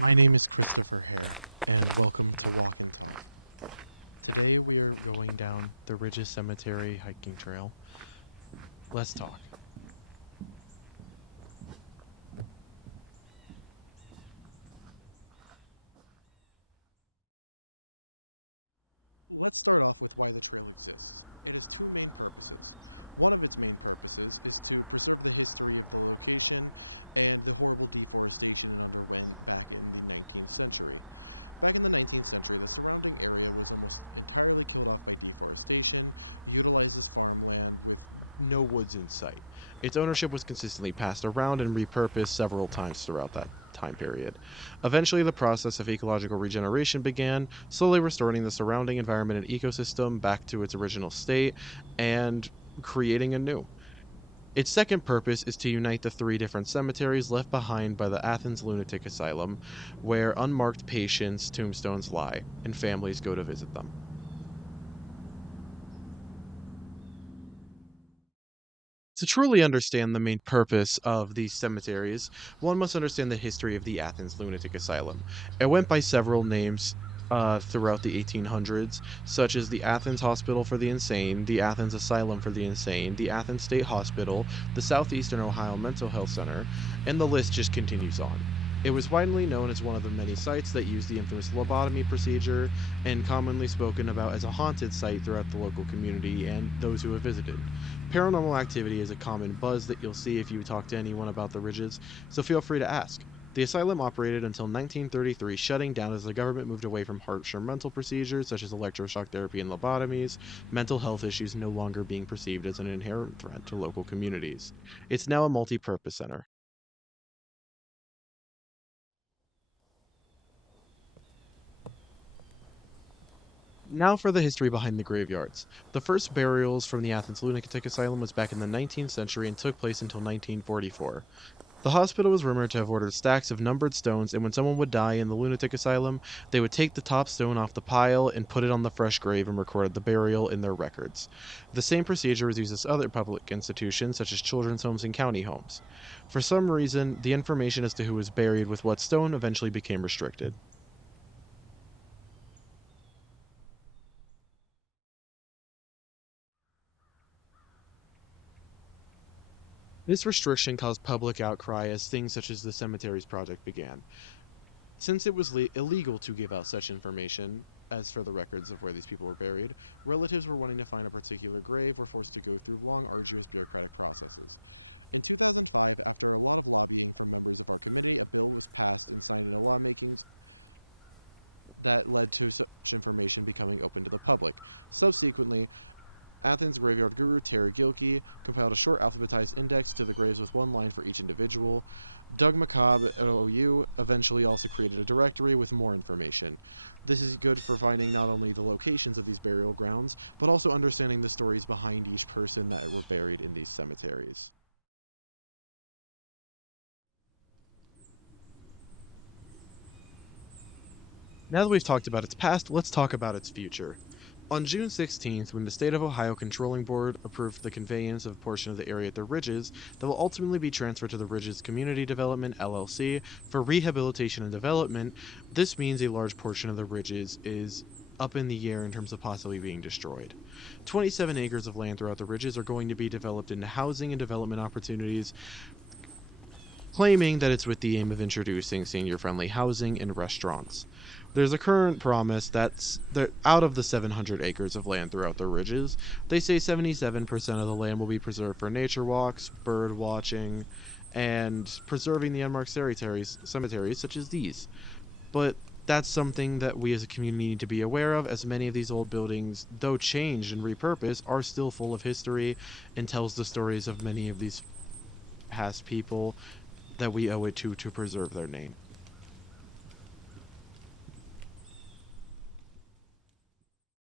My name is Christopher Hare, and welcome to Walk and Talk. Today we are going down the Ridges Cemetery hiking trail. Let's talk. Let's start off with why the trail exists. It has two main purposes. One of its main purposes is to preserve the history of the location and the horrible deforestation it underwent back in the 19th century. Back in the 19th century, the surrounding area was almost entirely killed off by deforestation, utilized as farmland with no woods in sight. Its ownership was consistently passed around and repurposed several times throughout that time period. Eventually, the process of ecological regeneration began, slowly restoring the surrounding environment and ecosystem back to its original state and creating a new. Its second purpose is to unite the three different cemeteries left behind by the Athens Lunatic Asylum, where unmarked patients' tombstones lie, and families go to visit them. To truly understand the main purpose of these cemeteries, one must understand the history of the Athens Lunatic Asylum. It went by several names throughout the 1800s, such as the Athens Hospital for the Insane, the Athens Asylum for the Insane, the Athens State Hospital, the Southeastern Ohio Mental Health Center, and the list just continues on. It was widely known as one of the many sites that used the infamous lobotomy procedure, and commonly spoken about as a haunted site throughout the local community and those who have visited. Paranormal activity is a common buzz that you'll see if you talk to anyone about the Ridges, so feel free to ask. The asylum operated until 1933, shutting down as the government moved away from harsher mental procedures such as electroshock therapy and lobotomies, mental health issues no longer being perceived as an inherent threat to local communities. It's now a multi purpose center. Now for the history behind the graveyards. The first burials from the Athens Lunatic Asylum was back in the 19th century and took place until 1944. The hospital was rumored to have ordered stacks of numbered stones, and when someone would die in the lunatic asylum, they would take the top stone off the pile and put it on the fresh grave and recorded the burial in their records. The same procedure was used at other public institutions, such as children's homes and county homes. For some reason, the information as to who was buried with what stone eventually became restricted. This restriction caused public outcry as things such as the Cemeteries project began. Since it was illegal to give out such information, as for the records of where these people were buried, relatives were wanting to find a particular grave were forced to go through long, arduous bureaucratic processes. In 2005, after a lot of lobbying from members of our committee, a bill was passed and signed into lawmaking that led to such information becoming open to the public. Subsequently, Athens graveyard guru Terry Gilkey compiled a short alphabetized index to the graves with one line for each individual. Doug McCobb at OU eventually also created a directory with more information. This is good for finding not only the locations of these burial grounds, but also understanding the stories behind each person that were buried in these cemeteries. Now that we've talked about its past, let's talk about its future. On June 16th, when the State of Ohio Controlling Board approved the conveyance of a portion of the area at the Ridges that will ultimately be transferred to the Ridges Community Development LLC for rehabilitation and development, this means a large portion of the Ridges is up in the air in terms of possibly being destroyed. 27 acres of land throughout the Ridges are going to be developed into housing and development opportunities, claiming that it's with the aim of introducing senior friendly housing and restaurants. There's a current promise that out of the 700 acres of land throughout the ridges, they say 77% of the land will be preserved for nature walks, bird watching, and preserving the unmarked cemeteries such as these. But that's something that we as a community need to be aware of, as many of these old buildings, though changed and repurposed, are still full of history and tells the stories of many of these past people that we owe it to preserve their name.